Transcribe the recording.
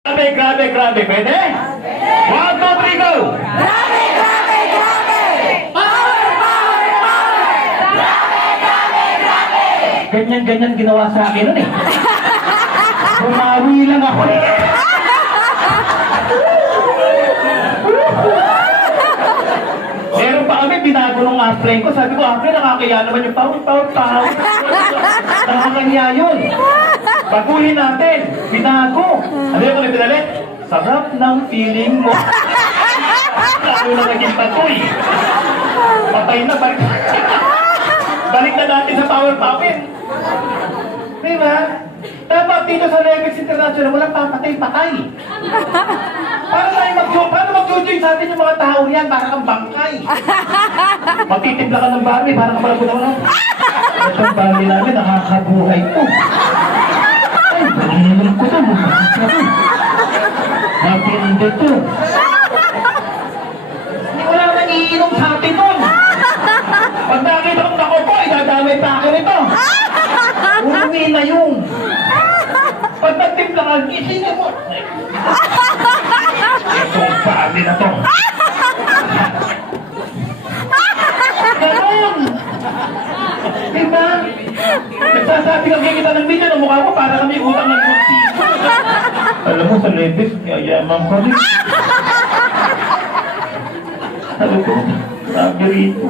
Grabe, grabe, grabe. Pwede? 1, 2, 3, go! Grabe, grabe, grabe! Power, power, power! Grabe, grabe, grabe! Ganyan-ganyan ginawa sa akin nun eh. Bumawi lang ako eh. Meron pa kami, binago nung upline ko. Sabi ko, upline, nakakaya naman yung power. Nakakanya yun. Baguhin natin. Binago. Ano yung kami pinalit? Sarap ng feeling mo. Ako na naging patoy. Patay na, balik. Balik na natin sa power. Diba? Dapat dito sa Levex International, walang papatay-patay. Paano mag-join sa atin yung mga tao yan? Para kang bangkay. Magtitimpla ka ng Barbie, para kang malagunaw. Itong Barbie namin, nakakabuhay to. Ay, pag-inom ko to. Matindi to. Hindi wala nang iinom sa atin nun. Pag nakita kong nako po, idadamay pa akin ito. Umuwi na yung. Pag nagtimpla ka, gisingin mo. Itong Barbie na to. Ganon! Diba? Nagsasabi kang kikita ng media ng mukha ko para kami utang ng kontigo. Alam mo, sa Levis, yayaman ko rin. Sabi ko, sabi rito.